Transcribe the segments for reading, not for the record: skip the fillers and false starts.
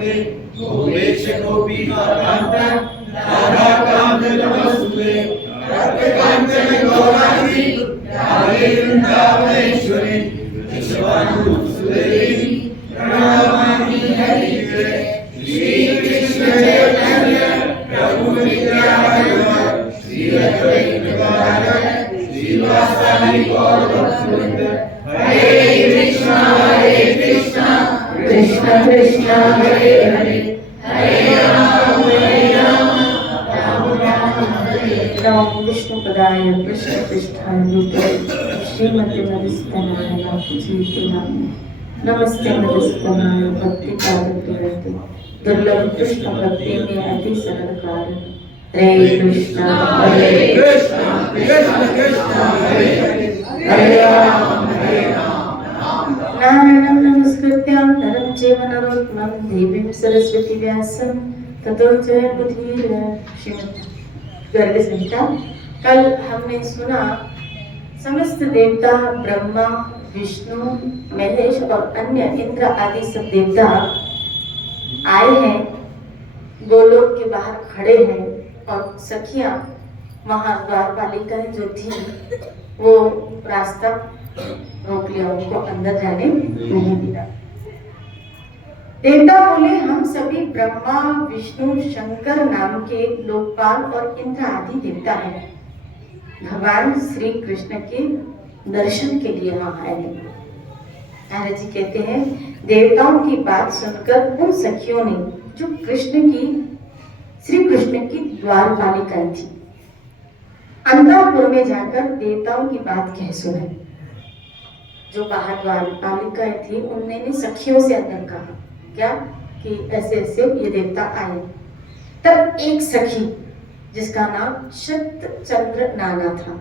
करते गोपेश गोपिका कांत राधा कांत नमस्तुते रक्त कांचन गौरांगी राधे वृंदावनेश्वरी विश्वानुसुंदरी प्रणमामि हरिप्रिये श्री कृष्ण चैतन्य प्रभु नित्यानंद श्री अद्वैत गदाधर श्रीवासादि गौर भक्तवृंद हरे कृष्ण कृष्ण कृष्ण हरे हरे हरे राम राम राम हरे राम विष्णु पदाय कृष्ण पृष्ठाय भूतले श्रीमती नमस्तनाय नाम नमस्ते नमस्तनाय भक्ति पादप्रियते दुर्लभ कृष्ण भक्ति में अति सरल कार्य हरे कृष्ण कृष्ण कृष्ण हरे हरे हरे राम नारायणं नमस्कृत्य नरं चैव नरोत्तमं देवीं सरस्वती व्यासं ततो जयमुदीरये श्रीमद् गर्ग संहिता। कल हमने सुना समस्त देवता ब्रह्मा विष्णु महेश और अन्य इंद्र आदि सब देवता आए हैं, गोलोक के बाहर खड़े हैं और सखियां वहां द्वारपालिकाएं जो थी वो रास्ता रोक लिया, उनको अंदर जाने नहीं दिया। देवता बोले हम सभी ब्रह्मा विष्णु शंकर नाम के लोकपाल और इंद्र आदि देवता हैं, भगवान श्री कृष्ण के दर्शन के लिए वहां आए हैं। नारद जी कहते हैं देवताओं की बात सुनकर उन सखियों ने जो श्री कृष्ण की द्वारपालिकाएं थी अंतःपुर में जाकर देवताओं की बात कह सुनाई। जो बाहर द्वारपालिकाएं थी उन्होंने सखियों से अंदर कहा क्या कि ऐसे ऐसे ये देवता आए। तब एक सखी जिसका नाम शतचंद्र नाना था,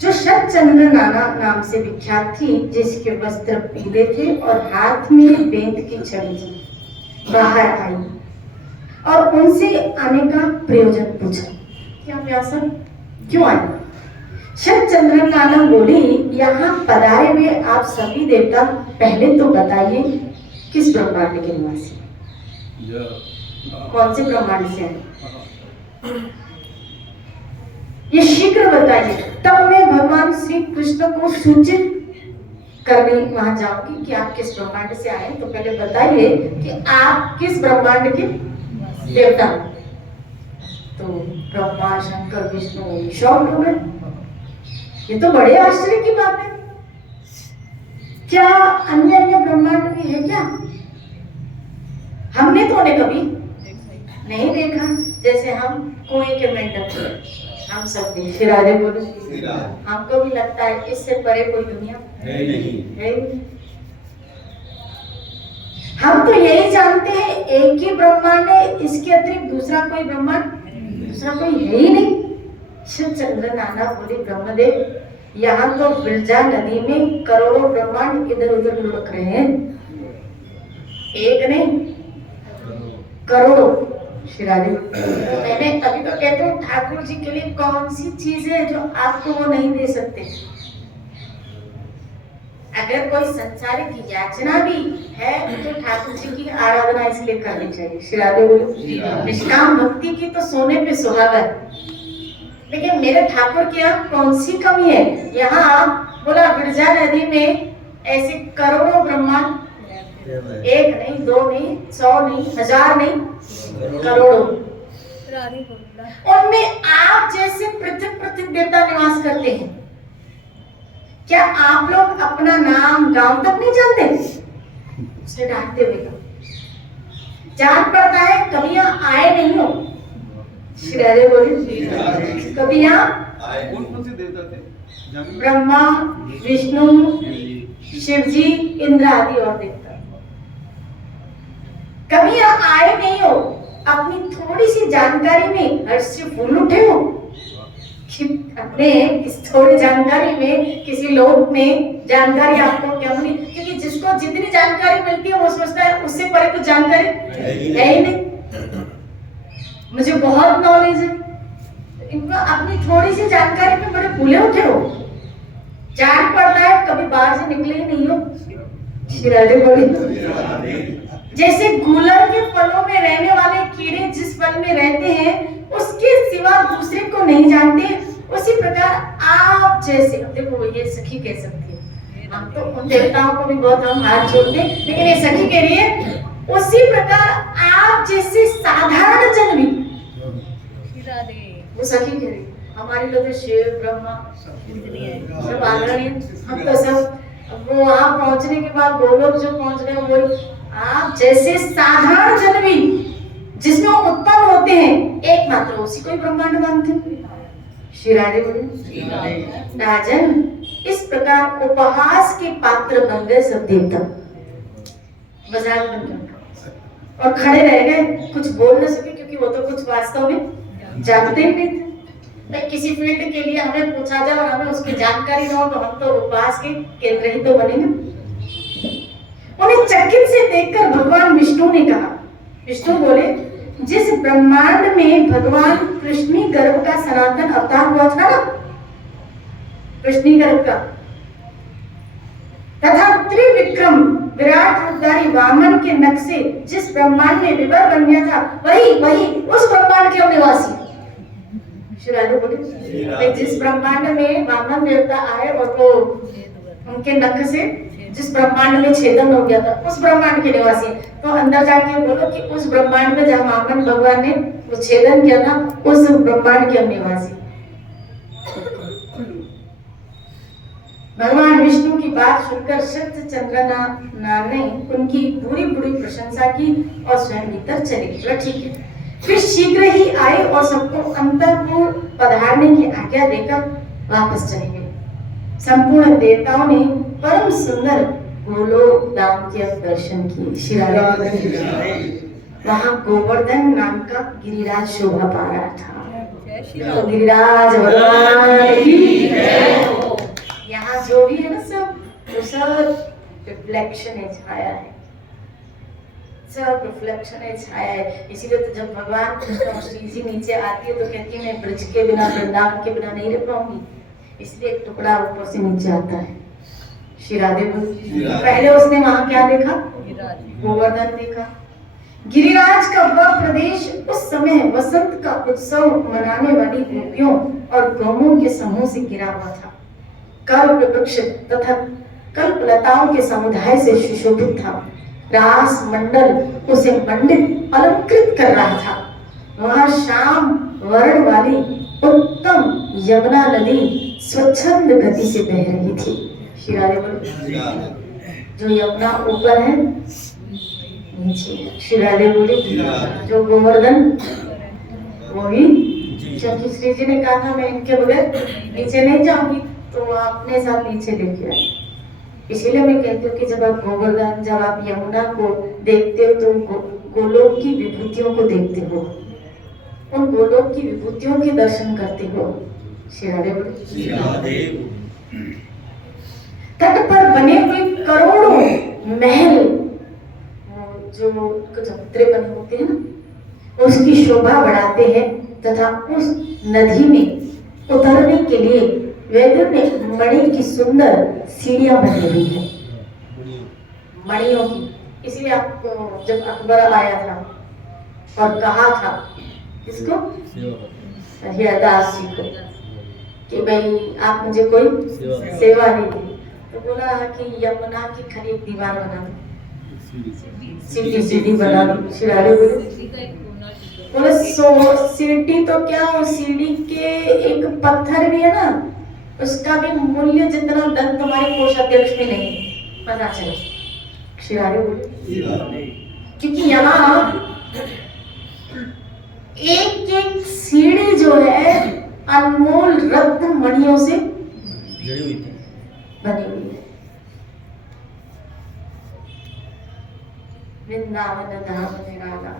जो शतचंद्र नाना नाम से विख्यात थी, जिसके वस्त्र पीले थे और हाथ में बेंत की छड़ी थी, बाहर आई और उनसे आने का प्रयोजन पूछा। क्या व्यासन क्यों आए? शतचंद्र नाना बोली यहाँ पधारे हुए आप सभी देवता पहले तो बताइए किस ब्रह्मांड के निवासी, कौन से ब्रह्मांड से हैं, ये शीघ्र बताइए, तब मैं भगवान श्री कृष्ण को सूचित करने वहां जाऊंगी कि आप किस ब्रह्मांड से आए। तो पहले बताइए कि आप किस ब्रह्मांड के देवता। तो ब्रह्मा शंकर विष्णु शौक हो गए, ये तो बड़े आश्चर्य की बात है, क्या अन्य अन्य ब्रह्मांड भी है क्या? हमने तो उन्हें कभी नहीं देखा, जैसे हम कुएं के मेंढक हम सब फिर आगे बोलो, हमको भी लगता है इससे परे कोई दुनिया है नहीं। हम तो यही जानते हैं एक ही ब्रह्मांड है, इसके अतिरिक्त दूसरा कोई ब्रह्मांड दूसरा कोई है ही नहीं। शतचंद्र नाना बोले ब्रह्मदेव यहाँ तो विरजा नदी में करोड़ों ब्रह्मांड इधर उधर लुढ़क रहे हैं, एक नहीं करोड़ों। शिराजी तो मैंने अभी तो कहते हूँ ठाकुर जी के लिए कौन सी चीज है जो आपको वो नहीं दे सकते। अगर कोई संसारिक याचना भी है तो ठाकुर जी की आराधना इसलिए करनी चाहिए। शिराजी बोले निष्काम भक्ति की तो सोने पे सुहागा, लेकिन मेरे ठाकुर की यहाँ कौन सी कमी है? यहाँ बोला विरजा नदी में ऐसे करोड़ों ब्रह्मांड, एक नहीं दो नहीं 100 नहीं 1000 नहीं करोड़ों, उनमें आप जैसे पृथक पृथक देवता निवास करते हैं। क्या आप लोग अपना नाम गांव तक नहीं जानते? उसे डांटते हुए जान पड़ता है कभी यहाँ आए नहीं हो। श्री बोले कभी यहाँ कौन से देवता थे? ब्रह्मा विष्णु शिव जी इंद्र आदि और देवता कभी यहाँ आए नहीं हो। अपनी थोड़ी सी जानकारी में हर्ष से फूल उठे हो कि अपने इस थोड़ी जानकारी में किसी लोक में जानकारी आपको क्या मिली? क्योंकि जिसको जितनी जानकारी मिलती है वो सोचता है उससे परे कुछ जानकारी है ही नहीं, मुझे बहुत नॉलेज है। इनको अपनी थोड़ी सी जानकारी में बड़े भूले उठे हो। जान पड़ता है कभी बाहर से निकले ही नहीं हो, श्री राधे बोली। जैसे गूलर के फलों में रहने वाले कीड़े जिस फल में रहते हैं उसके सिवा दूसरे को नहीं जानते, उसी प्रकार आप जैसे, देखो ये सखी कह सकती है, हम तो उन देवताओं को भी बहुत हम हाथ जोड़ते हैं, लेकिन ये सखी कह रही है उसी प्रकार आप जैसे साधारण जन भी, वो सखी कह रही है। हमारे लोग शिव ब्रह्मा सब आदरणीय, हम तो सब वो वहां पहुंचने के बाद वो लोग जो पहुंच रहे हैं वो आप जैसे साधारण जन भी जिसमें उत्पन्न होते हैं एकमात्र उसी को ही ब्रह्मांड मानते हैं। श्री राधे बोले। राजन इस प्रकार उपहास के पात्र बन गए सब देवता, मजाक बन गया और खड़े रह गए, कुछ बोल न सके क्योंकि वो तो कुछ वास्तव में जानते ही नहीं थे। किसी फील्ड के लिए हमें पूछा जाए और हमें उसकी जानकारी न हो तो हम तो उपहास के केंद्र ही तो बनेंगे। उन्हें चकित से देखकर भगवान विष्णु ने कहा, विष्णु बोले जिस ब्रह्मांड में भगवान कृष्णी गर्भ का सनातन अवतार हुआ था ना, कृष्णी गर्भ का, तथा त्रिविक्रम विराट रूपधारी वामन के नख से जिस ब्रह्मांड में विवर बन गया था वही उस ब्रह्मांड के निवासी। श्री राधे बोले जिस ब्रह्मांड में वामन देवता आए और वो उनके नख से जिस ब्रह्मांड में छेदन हो गया था उस ब्रह्मांड के निवासी। तो अंदर जाके बोलो कि उस ब्रह्मांड में जहां वामन भगवान ने वो छेदन किया था उस ब्रह्मांड के निवासी। भगवान विष्णु की बात सुनकर शतचंद्रना ने उनकी पूरी प्रशंसा की और स्वयं भीतर चले गए। ठीक है, फिर शीघ्र ही आए और सबको अंतःपुर पधारने की आज्ञा देकर वापस चले गए। संपूर्ण देवताओं ने परम सुंदर गोलोक धाम के दर्शन किए। श्री राधे। वहां गोवर्धन नाम का गिरिराज शोभा पा रहा था। तो गिरिराज भगवान की जय। यहाँ जो भी है ना सब रिफ्लेक्शन है, छाया है, सब रिफ्लेक्शन है, छाया है। इसीलिए तो जब भगवान कृष्ण श्री जी नीचे आती है तो कहती है मैं ब्रज के बिना वृंदावन के बिना नहीं रह पाऊंगी, इसलिए एक टुकड़ा ऊपर से नीचे आता है। श्री राधे। पहले उसने वहां क्या देखा? गोवर्धन देखा। गिरिराज का वह प्रदेश उस समय वसंत का उत्सव मनाने वाली गोपियों और गौओं के समूह से घिरा हुआ था। कल्प वृक्ष तथा कल्पलताओं के समुदाय से सुशोभित था। रास मंडल उसे मंडित अलंकृत कर रहा था। वहां श्याम वर्ण वाली उत्तम यमुना नदी स्वच्छंद गति से बह रही थी। श्री राधे बोले। जो यमुना ऊपर है नीचे। श्री राधे बोले। जो गोवर्धन वही, क्योंकि श्री जी ने कहा था मैं इनके बगैर नीचे नहीं जाऊंगी, तो अपने साथ नीचे लेके आए। इसीलिए मैं कहती हूँ कि जब आप गोवर्धन, जब आप यमुना को देखते हो तो गोलोक की विभूतियों को देखते हो, उन गोलोक की विभूतियों के दर्शन करते हो। श्री राधे। तट पर बने हुए करोड़ों महल, जो चबूतरे बने होते हैं ना, उसकी शोभा बढ़ाते हैं तथा उस नदी में उतरने के लिए वेदों में मणि की सुंदर सीढ़ियां बनी हुई है, मणियों की। इसलिए आपको जब अकबर आया था और कहा था इसको हिरदास जी को कि भाई आप मुझे कोई सेवा नहीं दी, तो बोला कि यमुना की खड़ी एक दीवार बना दो, सीढ़ी बना दो। श्री राधे बोले सीढ़ी तो क्या, वो सीढ़ी के एक पत्थर भी है ना, उसका भी मूल्य जितना धन तुम्हारे कोषाध्यक्ष में नहीं, पता चले। श्री राधे बोले। क्योंकि यहाँ एक एक सीढ़ी जो है अनमोल रत्न मणियों से बनी हुई है। वृंदावन धाम निराला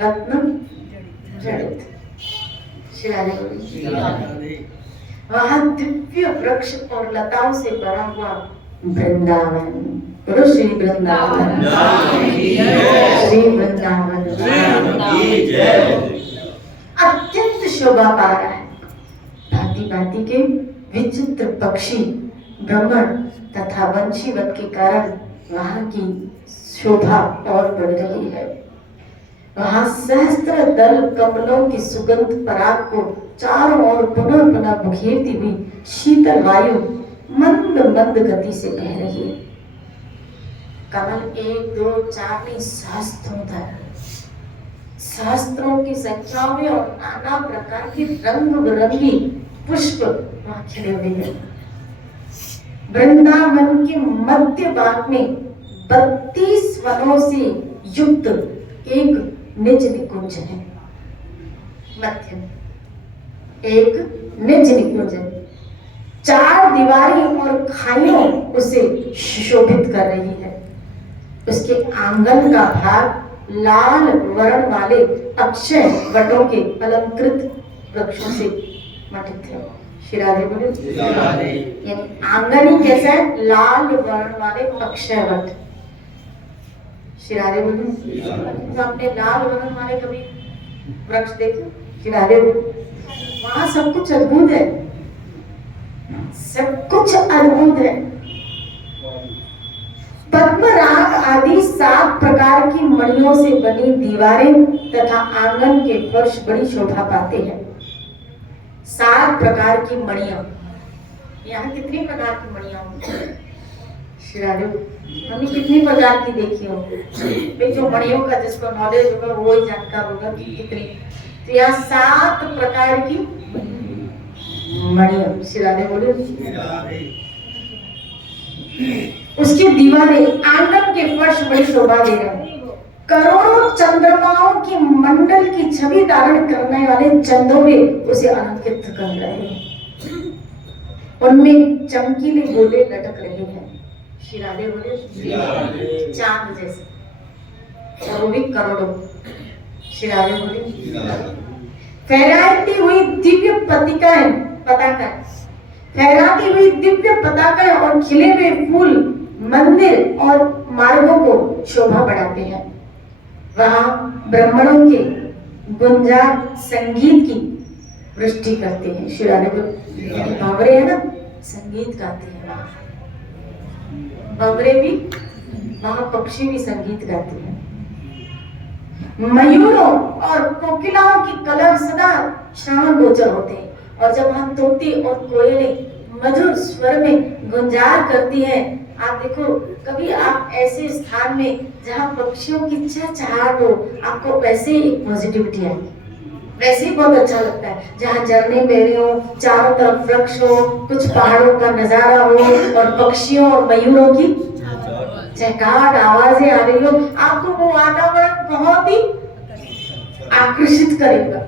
रत्न जड़ित। श्री राधे बोले। वहां दिव्य वृक्ष और लताओं से भरा हुआ वृंदावन, श्री वृंदावन, श्री वृंदावन अत्यंत शोभा पा रहा है। भांति भांति के विचित्र पक्षी, भ्रमण तथा वंशीवत के कारण वहां की शोभा और बढ़ रही है। वहां सहस्त्र दल कमलों की सुगंध पराग को चारों ओर पुनः पुनः बुखेरती हुई शीतल वायु मंद मंद गति से बह रही है। कमल 1 2 4 नहीं, सहस्त्रों की संख्या में और नाना प्रकार की रंग बिरंगी पुष्प वहां खिले हुए हैं। वृंदावन के मध्य भाग में 32 वनों से युक्त एक निज निकुंज है। मध्य में एक निज निकुंज है। 4 दीवारें और खाइयों उसे सुशोभित कर रही है। उसके आंगन का भाग लाल वर्ण वाले अक्षय वटों के अलंकृत वृक्षों से मटित है। शिराधे बोले, यानी आंगन ही कैसा है? लाल वर्ण वाले अक्षय वट। शिराधे बोले, तो आपने लाल वर्ण वाले कभी वृक्ष देखे? शिराधे बोले, वहां सब कुछ अद्भुत है, सब कुछ अद्भुत है। पद्मराग आदि 7 प्रकार की मणियों से बनी दीवारें तथा आंगन के फर्श बड़ी शोभा पाते हैं। 7 प्रकार की मणियां। यहाँ कितनी प्रकार की मणियां होंगी? हमने कितनी प्रकार की देखी होंगी? जो मणियों का जिसको नॉलेज होगा वो ही जानकार होगा कि कितनी। तो यहाँ 7 प्रकार की मणियां। शिराधे बोले, उसकी दीवारें, आंगन के फर्श बड़ी शोभा दे रहे हैं। करोड़ों चंद्रमाओं की मंडल की छवि धारण करने वाले चंदोवे उसे अलंकृत कर रहे हैं। उनमें चमकीले गोले लटक रहे हैं। शिराधे बोले, चांद जैसे, और वो भी करोड़ों। शिराधे बोले, फहराती हुई दिव्य फहराती हुई दिव्य पताका और खिले हुए फूल मंदिर और मार्गों को शोभा बढ़ाते हैं। वहां ब्राह्मणों के गुंजार संगीत की वृष्टि करते हैं। शिराधे बोले, बावरे है ना, संगीत गाते हैं वहां। बावरे भी, वहां पक्षी भी संगीत गाते हैं। मयूरों और कोकिलाओं की कलर सदा श्रवण गोचर होते हैं। और जब हम तोते और कोयले मधुर स्वर में गुंजार करती हैं, आप देखो कभी आप ऐसे स्थान में जहाँ पक्षियों की चहचहाहट हो, आपको वैसे ही पॉजिटिविटी आएगी, वैसे ही बहुत अच्छा लगता है। जहाँ झरने बह रहे हो, चारों तरफ वृक्ष हो, कुछ पहाड़ों का नजारा हो और पक्षियों और मयूरों की चहचहाहट आवाजें आ रही हो, आपको वो वातावरण बहुत ही आकर्षित करेगा।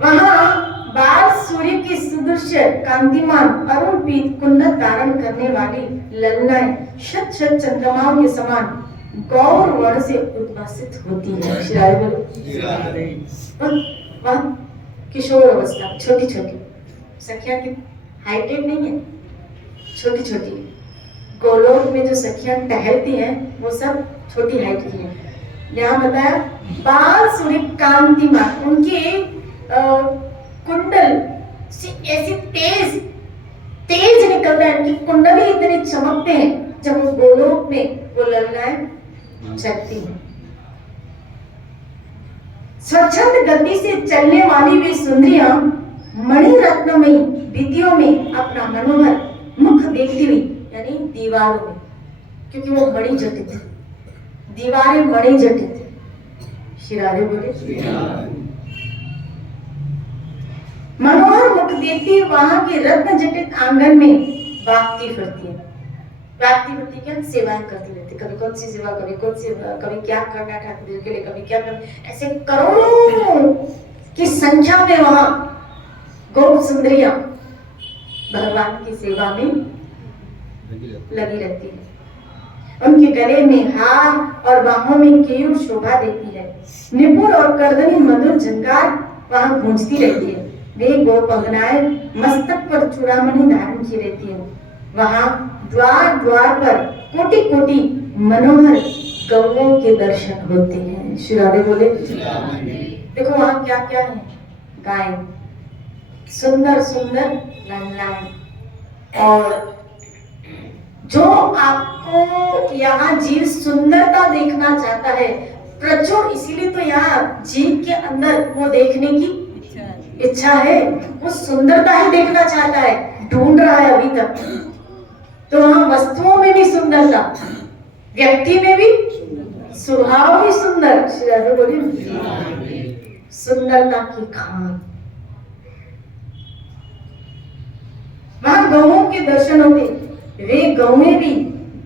वहां बाल सूर्य की सुदृश्य कांतिमान अरुण पीत कुंडल धारण करने वाली ललनाएं शत शत चंद्रमाओं के समान गौर वर्ण से उद्भासित होती है। शिराधे बोले, वह किशोर अवस्था, छोटी छोटी सखियां की हाइटेड नहीं है, छोटी छोटी। गोलोक में जो सखियां टहलती हैं वो सब छोटी हाइट की हैं। यहाँ बताया बाल सूर्य कांतिमान, उनके कुंडल से ऐसे तेज निकलता है कि कुंडल ही इतने चमकते हैं जब वो गोलोक में वो ललनाएं चलती हैं। स्वच्छंद गति से चलने वाली वे सुंदरियां मणि रत्नमयी भित्तियों में अपना मनोहर मुख देखती हुई, यानी दीवारों में, क्योंकि वो मणि जटित है, दीवारें मणि जटित है। शिराधे बोले, मनोहर मुख देखती वहां के रत्न जटित आंगन में भागती फिरती है। भागती फिरती क्या? सेवाएं करती रहती, कभी कौन सी सेवा, कभी कौन सी, कभी क्या करना ठाकुर के लिए, कभी क्या करना, ऐसे करोड़ों की संख्या में वहां गोप सुंदरियां भगवान की सेवा में लगी रहती है। उनके गले में हार और बाहों में केयूर शोभा देती है। निपुण और कर्दनी मधुर झंकार वहां गूंजती रहती है। वे गोपगनाएं मस्तक पर चूड़ामणि धारण की रहती है। वहां द्वार द्वार पर कोटि कोटि मनोहर गौओं के दर्शन होते हैं। शिराधे बोले, देखो वहां क्या क्या है? गाय, सुंदर सुंदर ललनाएं और जो आपको यहाँ जीव सुंदरता देखना चाहता है प्रचुर, इसीलिए तो यहाँ जीव के अंदर वो देखने की इच्छा है, वो सुंदरता ही देखना चाहता है, ढूंढ रहा है अभी तक। तो वहां वस्तुओं में भी सुंदरता, व्यक्ति में भी, स्वभाव भी सुंदर, श्री राधे बोलिए सुंदरता की खान। वहां गौओं के दर्शन होते, वे गौएं भी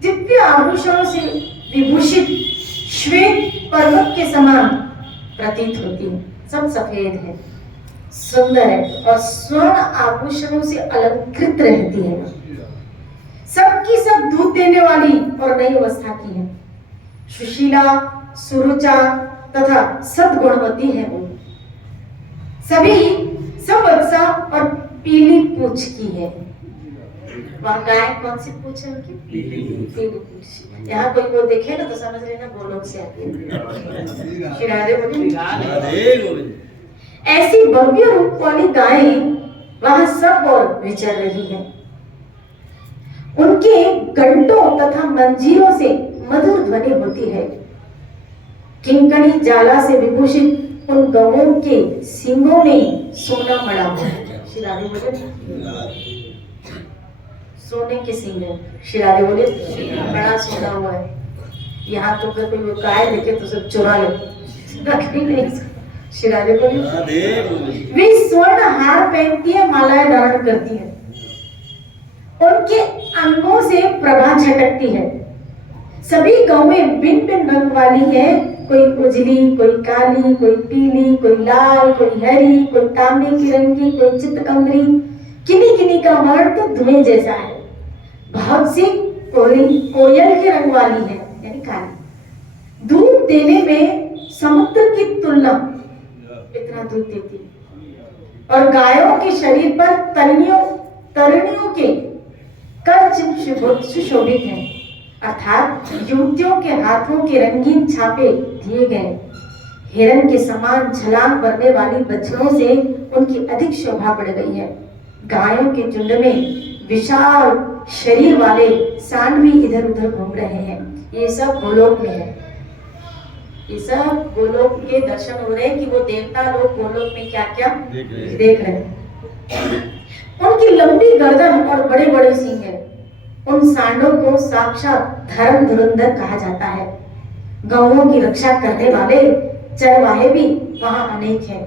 दिव्य आभूषणों से विभूषित श्वेत पर्वत के समान प्रतीत होती है। सब सफेद है, सुंदर है और स्वर्ण आभूषणों से अलंकृत रहती है। सबकी सब दूध देने वाली और नई अवस्था की है, सुशीला, सुरुचा तथा सद्गुणवती है वो। सभी सबवत्सा और पीली पूंछ की है। वह गाय कौन सी पूंछ है उनकी? पीली पूंछ। यहाँ कोई को देखे ना तो समझ लेना गोलोक से आती है। श्री राधे बोलिए। ऐसी भव्य रूप वाली गायें वहां सब और विचर रही है। उनके घंटों तथा मंजीरों से मधुर ध्वनि होती है। किंकणी जाला से विभूषित उन गवों के सींगों में सोना मड़ा हुआ है। श्री राधे बोले सोने के सींग है। श्री राधे बोले बड़ा सोना हुआ है। यहाँ तो अगर कोई गाय देखे तो सब चुरा ले, रख भी नहीं। श्री राधे बोले वे स्वर्ण हार पहनती है, मालाएं धारण करती है, उनके अंगों से प्रभा झटकती है। सभी गौएं भिन्न भिन्न रंग वाली है, कोई उजली, कोई काली, कोई पीली, कोई लाल, कोई हरी, कोई तांबे की रंग की, कोई चितकबरी। किन्हीं किन्हीं का वर्ण तो धुएं जैसा है। बहुत सी कोयल के रंग वाली है, यानी काली। दूध देने में समुद्र की तुलना इतना दूध देती है। और गायों के शरीर पर तरणियों के कर चिन्ह सुशोभित हैं, अर्थात युवतियों के हाथों के रंगीन छापे दिए गए। हिरण के समान छलांग भरने वाली बछड़ों से उनकी अधिक शोभा बढ़ गई है। गायों के झुंड में विशाल शरीर वाले सांड भी इधर उधर घूम रहे हैं। ये सब गोलोक में है। ये सब गोलोक के दर्शन हो रहे हैं कि वो देवता लोग गोलोक में क्या क्या देख रहे हैं। उनकी लंबी गर्दन और बड़े बड़े सींग है। उन सांडों को साक्षात धर्म धुरंधर कहा जाता है। गौओं की रक्षा करने वाले चरवाहे भी वहां अनेक हैं।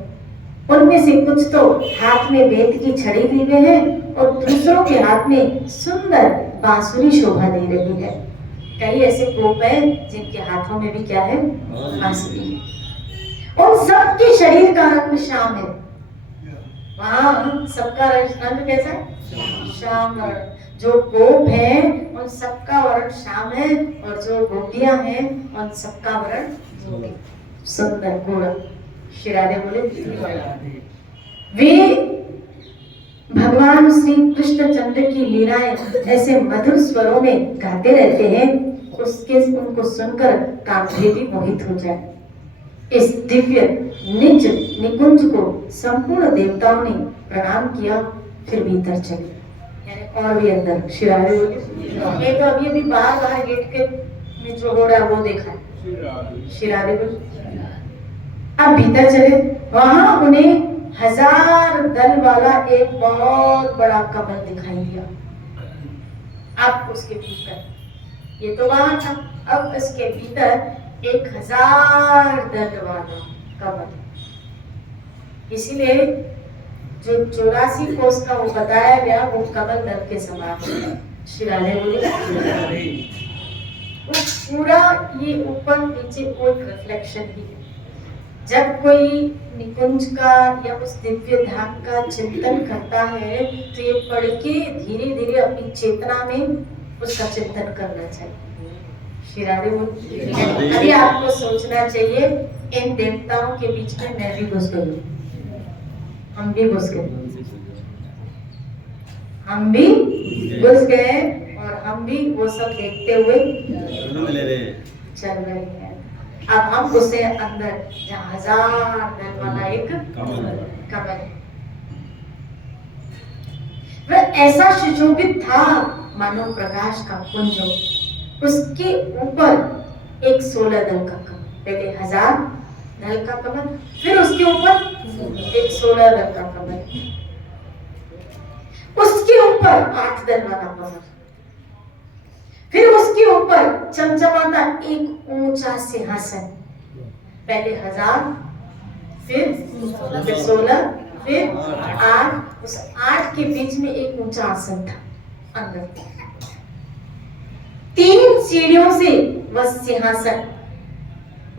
उनमें से कुछ तो हाथ में बेंत की छड़ी लिए हैं और दूसरों के हाथ में सुंदर बांसुरी शोभा दे रही है। कई ऐसे गोप हैं जिनके हाथों में भी क्या है? बांसुरी है। उन सबके शरीर का रंग श्याम है। वहां सबका रंग कैसा है? श्याम वर्ण। जो गोप है उन सबका वर्ण श्याम है और जो गोपियां हैं उन सबका वर्ण सुंदर गोरा। श्री राधे बोले वे भगवान श्री कृष्ण चंद्र की लीलाएं ऐसे मधुर स्वरों में गाते रहते हैं, उसके उनको सुनकर कांधे भी मोहित हो जाए। इस दिव्य निज निकुंज को संपूर्ण देवताओं ने प्रणाम किया, फिर भीतर चले, यानी और भी अंदर। श्री राधे बोले ये तो अभी बाहर गेट के में जो हो रहा है वो देखा है। श्री राधे बोले अब भीतर चले। वहां उन्हें 1000 दल वाला एक बहुत बड़ा कमल दिखाई दिया। अब उसके भीतर, ये तो वहां था, अब इसके भीतर 1000 दल वाला कमल। इसीलिए जो 84 कोस का वो बताया गया वो कमल दल के समान। श्री राधे बोले वो पूरा ये ऊपर नीचे कोई रिफ्लेक्शन ही है। जब कोई निकुंज का या उस दिव्य धाम का चिंतन करता है तो ये पढ़ के धीरे धीरे अपनी चेतना में उसका चिंतन करना चाहिए। श्री राधे बोले अभी आपको सोचना चाहिए इन देवताओं के बीच में मैं भी घुस गई, हम भी घुस गए, हम भी घुस गए और हम भी वो सब देखते हुए चल रहे हैं। अब हम घुसे अंदर जहाँ 1000 दल वाला एक कमल। वह ऐसा सुशोभित था मानो प्रकाश का पुंज हो। उसके ऊपर एक 16 दल का कमल, पहले 1000 दल का कमल, फिर उसके ऊपर एक 16 दल का कमल, उसके ऊपर 8 दल वाला कमल, फिर उसके ऊपर चमचमाता एक ऊंचा सिंहासन, पहले 1000, फिर 16, फिर 8, उस 8 के बीच में एक ऊंचा आसन था अंदर। 3 सीढ़ियों से वह सिंहासन,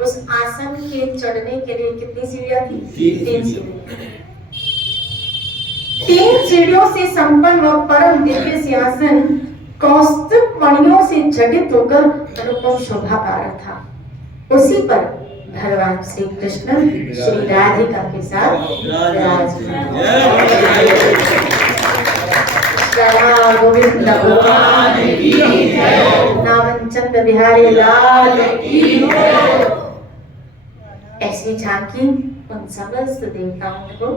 उस आसन के चढ़ने के लिए कितनी सीढ़ियां थी? 3 सीढ़ियां। 3 सीढ़ियों से संपन्न वह परम दिव्य सिंहासन कौस्तुभ मणियों से जटित होकर अनुपम शोभा पा रहा था। उसी पर भगवान श्री कृष्ण श्री राधिका के साथ गोविंद भगवान की जय, नावन चंद बिहारी लाल की जय। ऐसी झांकी उन समस्त देवताओं को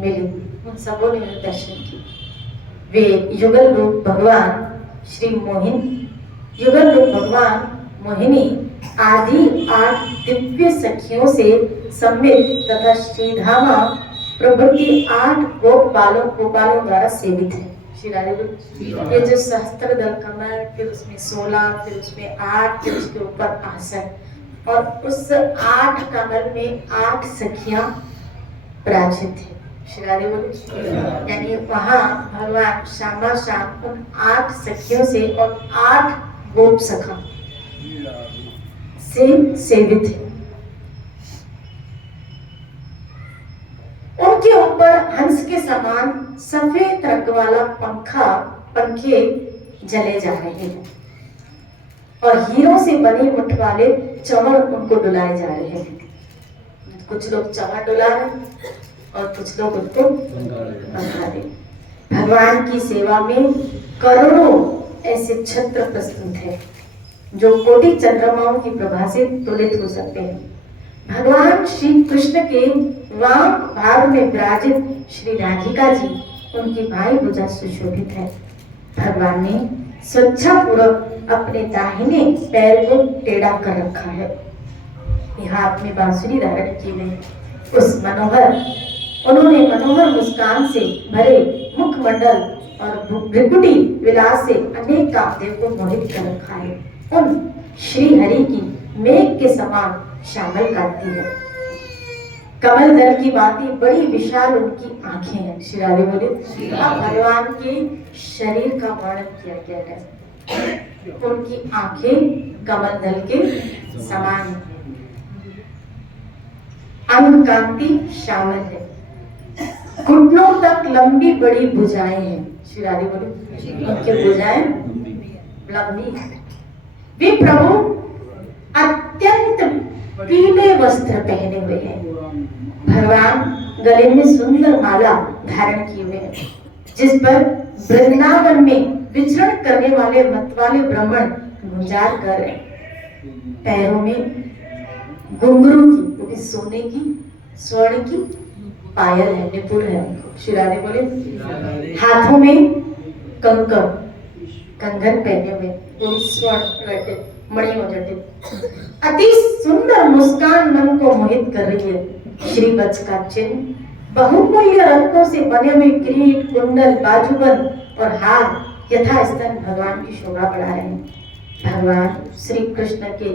मिली, उन सबों ने दर्शन किए। वे युगल रूप भगवान श्री मोहिनी, युगल रूप भगवान मोहिनी आदि 8 दिव्य सखियों से सम्मिलित तथा श्रीधामा प्रभृति 8 गोपालों द्वारा सेवित है। श्री राधिका ये जो सहस्त्र दल कमल, फिर उसमें 16, फिर उसमें 8, फिर उसके ऊपर आसन, और उस 8 कमल में 8 सखियां पराजित है। श्री राधिका यानी वहां भगवान श्यामा श्याम उन 8 सखियों से और 8 गोप सखा से सेवित है। उनके ऊपर हंस के समान सफेद रंग वाला पंखे जले जा रहे हैं और हीरों से बने मुठ वाले चमर उनको डुलाए जा रहे हैं। कुछ लोग चमर डुला रहे हैं और कुछ लोग उनको पंखा दे। भगवान की सेवा में करोड़ों ऐसे छत्र प्रस्तुत है जो कोटि चंद्रमाओं की प्रभा से तुलित हो सकते हैं। भगवान श्री कृष्ण के वाम भाग में विराजित श्री राधिका जी उनकी भाई भुजा सुशोभित है। भगवान ने स्वेच्छापूर्वक अपने दाहिने पैर को टेढ़ा कर रखा है। हाथ में बांसुरी धारण की गई। उन्होंने मनोहर मुस्कान से भरे मुखमंडल और भ्रिकुटी विलास से अनेक कामदेव को मोहित कर रखा है। उन श्री हरि की मेघ के समान श्यामल कांति है। कमल दल की बाती बड़ी विशाल उनकी आंखें हैं। श्री राधे बोले अब भगवान के शरीर का वर्णन किया गया है। उनकी आंखें कमल दल के समान है, अंग कांति श्यामल है, घुटनों तक लंबी बड़ी भुजाएं हैं। श्री राधे बोले उनकी भुजाएं लंबी है। वे प्रभु अत्यंत पीले वस्त्र पहने हुए हैं। भगवान गले में सुंदर माला धारण किए हुए हैं जिस पर वृंदावन में विचरण करने वाले मतवाले ब्राह्मण गुंजार कर रहे हैं। पैरों में घुंघरू की, क्योंकि सोने की स्वर्ण की पायल है, निपुण है। श्री राधे बोले हाथों में कंगन पहने हुए, कोई स्वर्ण रटे मणियों जटित। अति सुंदर मुस्कान मन को मोहित कर रही है। श्री वत्स का चिन्ह, बहुमूल्य रत्नों से बने हुए किरीट, कुंडल, बाजूबंद और हार यथास्थान भगवान की शोभा बढ़ा रहे हैं। भगवान श्री कृष्ण के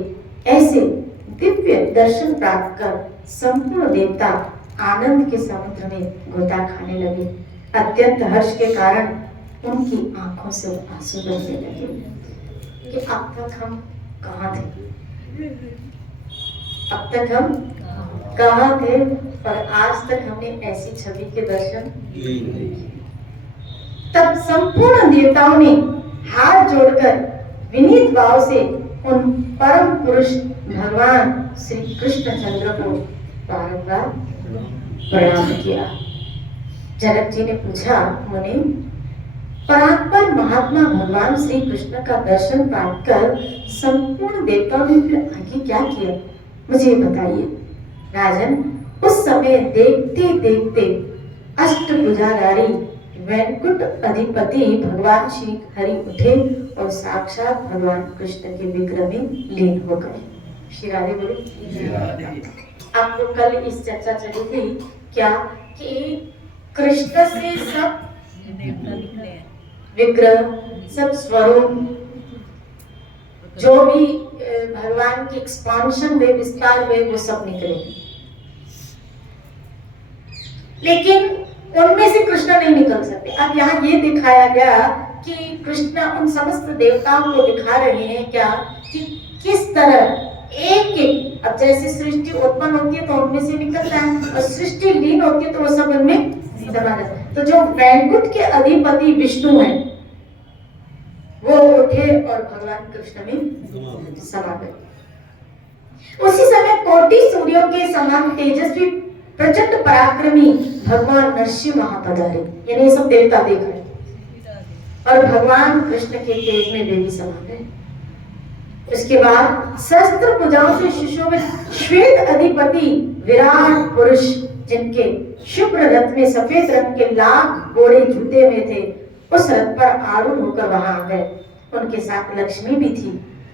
ऐसे दिव्य दर्शन प्राप्त कर संपूर्ण देवता आनंद के समुद्र में गोता खाने लगे। अत्यंत हर्ष के कारण उनकी आंखों से आंसू बहने लगे कि अब तक हम कहाँ थे, अब तक हम कहाँ थे, और आज तक हमने ऐसी छवि के दर्शन। तब संपूर्ण देवताओं ने हाथ जोड़कर विनीत भाव से उन परम पुरुष भगवान श्री कृष्ण चंद्र को बारंबार प्रणाम किया। जनक जी ने पूछा, मुनि परात्पर महात्मा भगवान श्री कृष्ण का दर्शन प्राप्त कर संपूर्ण देवताओं ने फिर आगे क्या किया, मुझे बताइए। राजन, उस समय देखते देखते अष्टभुजाधारी वैकुंठ अधिपति भगवान श्री हरि उठे और साक्षात भगवान कृष्ण के विग्रह में लीन हो गए। श्री राधे बोले। आपको कल इस चर्चा चली थी क्या कि कृष्ण से सब विग्रह, सब स्वरूप, जो भी भगवान की एक्सपांशन हुए, विस्तार हुए, वो सब निकले, लेकिन उनमें से कृष्ण नहीं निकल सकते। अब यहाँ ये दिखाया गया कि कृष्ण उन समस्त देवताओं को दिखा रहे हैं क्या कि किस तरह एक एक, अब जैसे सृष्टि उत्पन्न होती है तो उनमें से निकलता है और सृष्टि लीन होती है तो वो सब उनमें समा जाता है। तो जो वैकुंठ के अधिपति विष्णु हैं वो उठे और भगवान कृष्ण में समा गए। उसी समय कोटि सूर्यों के समान तेजस्वी प्रचंड पराक्रमी भगवान नरसिंह वहां पधारे, यानी ये सब देवता देख रहे और भगवान कृष्ण के तेज में देवी समा गए। उसके बाद सहस्त्र भुजाओं से सुशोभित श्वेत अधिपति विराट पुरुष, जिनके शुभ्र रथ में सफेद रंग के लाख घोड़े जुटे हुए थे, उस रथ पर आरूढ़ होकर वहां आ गए। उनके साथ लक्ष्मी भी थी।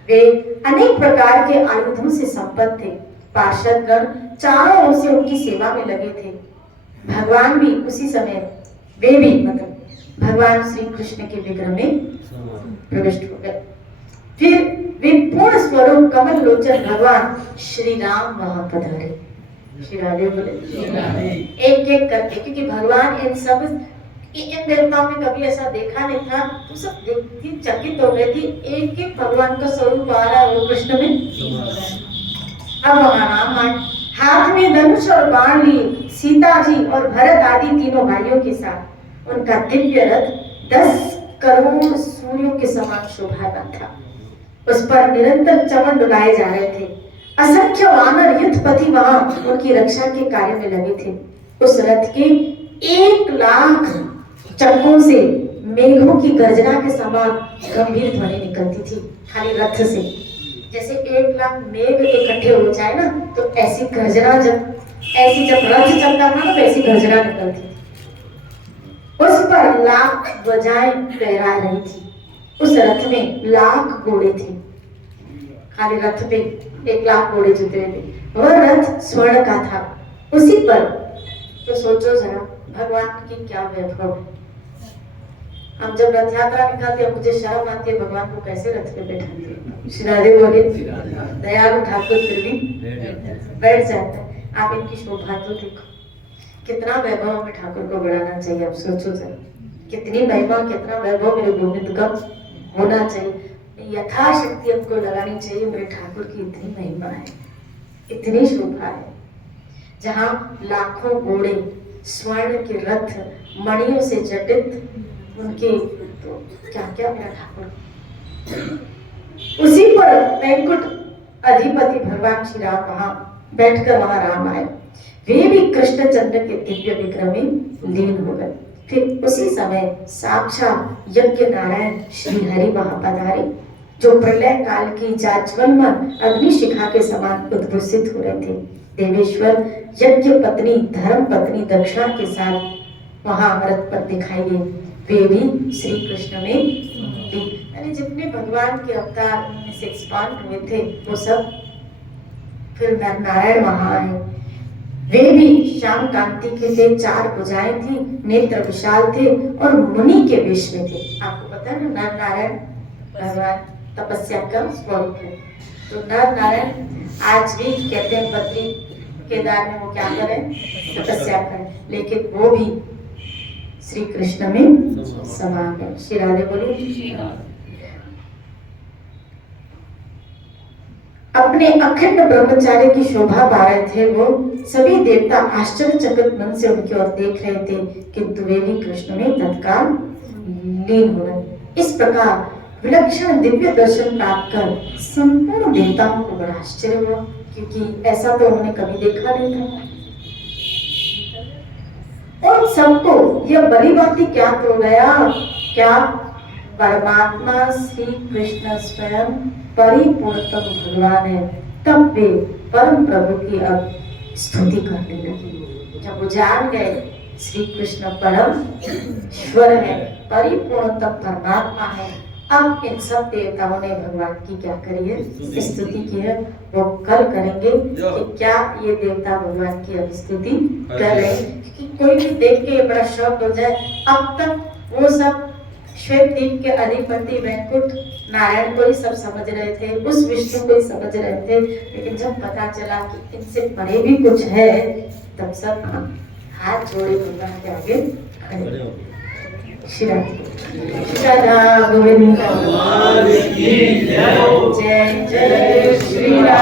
वे अनेक प्रकार के आयुधों से संपन्न थे। पार्षद गण चारों ओर से उनकी सेवा में लगे थे। भगवान भी उसी समय, वे भी मतलब भगवान श्री कृष्ण के विग्रह में प्रविष्ट हो गए। फिर वे पूर्ण स्वरूप कमल लोचन भगवान श्री राम वहां पधारे। श्री राधे बोले। एक एक करके, क्योंकि भगवान इन देवताओं में कभी ऐसा देखा नहीं था, तो सब देखती चकित हो गई थी, एक एक भगवान का स्वरूप आ रहा है वो कृष्ण में। अब वहां राम आए, हाथ में धनुष और बाण लिए, सीता जी और भरत आदि तीनों भाइयों के साथ। उनका दिव्य रथ 10 करोड़ सूर्यों के समान शोभायमान था। उस पर निरंतर चमन डुलाए जा रहे थे। असंख्य वानर युद्धपति वहां उनकी रक्षा के कार्य में लगे थे। उस रथ के 1 लाख चक्कों से मेघों की गर्जना के समान गंभीर ध्वनि निकलती थी, खाली रथ से। जैसे 1 लाख मेघ इकट्ठे हो जाए ना, तो ऐसी गर्जना, जब रथ चलता था ना, तो ऐसी गर्जना निकलती थी। उस पर लाख ध्वजाएं फहरा रही थी। उस रथ में लाख घोड़े थे, खाली रथ पे 1 लाख घोड़े जुटे थे। वह रथ स्वर्ण का था। उसी पर तो सोचो जरा, भगवान की क्या वैभव है। हम जब रथ यात्रा निकालते हैं, मुझे शर्म आती है, भगवान को कैसे रथ पे बैठाते हैं। श्री राधे बोले। दयालु ठाकुर फिर भी बैठ जाता है। आप इनकी शोभा तो देखो, कितना वैभव हमें ठाकुर को बढ़ाना चाहिए। आप सोचो जरा, कितनी महिमा, कितना वैभव मेरे गोविंद का होना चाहिए। यथाशक्ति हमको लगानी चाहिए। मेरे ठाकुर की इतनी महिमा है, इतनी शोभा है। जहाँ लाखों घोड़े, स्वर्ण के रथ, मणियों से जटित उनके, तो क्या क्या मेरा ठाकुर। उसी पर वैकुंठ अधिपति भगवान श्री राम वहां बैठकर वहां राम आए। वे भी कृष्णचंद्र के दिव्य विग्रह में लीन हो गए। फिर उसी समय साक्षात यज्ञ नारायण श्री हरि वहां पधारे, जो प्रलय काल की जाज्वल्यमान अग्निशिखा के समान उद्भूषित हो रहे थे। देवेश्वर यज्ञ पत्नी, धर्म पत्नी दक्षिणा के साथ वहां रथ पर दिखाई दिए। वे भी श्री कृष्ण में, यानी जितने भगवान के अवतार उनमें से एक्सपांड हुए थे, वो सब फिर नारायण वहां आए। वे भी श्याम कांति के थे, 4 भुजाएं थी, नेत्र विशाल थे और मुनि के वेश में थे। आपको पता है ना, नर नारायण भगवान तपस्या का स्वरूप है। तो नर नारायण आज भी कहते हैं बद्री केदार में वो क्या करें, तपस्या करें, लेकिन वो भी श्री कृष्ण में समा गए। श्री राधे बोलिए। अपने अखंड ब्रह्मचार्य की शोभा पा रहे थे वो। सभी देवता आश्चर्यचकित मन से उनकी ओर देख रहे थे, किंतु वे भी कृष्ण में तत्काल लीन हो गए। इस प्रकार विलक्षण दिव्य दर्शन प्राप्त कर संपूर्ण देवताओं को बड़ा आश्चर्य हुआ, क्योंकि ऐसा तो उन्होंने कभी देखा नहीं था। और सबको यह बड़ी बात ज्ञात हो गया, क्या परमात्मा श्री कृष्ण स्वयं परिपूर्णतम भगवान है। तब वे परम प्रभु की अब स्तुति करने लगे। जब वो जान गए श्री कृष्ण परम ईश्वर है, परिपूर्णतम परमात्मा है। अब इन सब देवताओं ने भगवान की क्या करी है, स्तुति की है। वो कल करेंगे कि क्या ये देवता भगवान की स्तुति कर रहे हैं, क्योंकि कोई भी देख के बड़ा शौक हो जाए। अब तक वो सब श्वेतद्वीप के अधिपति वैकुंठ नारायण को ही सब समझ रहे थे, उस विष्णु को ही समझ रहे थे, लेकिन जब पता चला कि इनसे परे भी कुछ है, तब सब हाथ जोड़े भगवान के आगे खड़े हो। श्री राधा गोविंद जय जय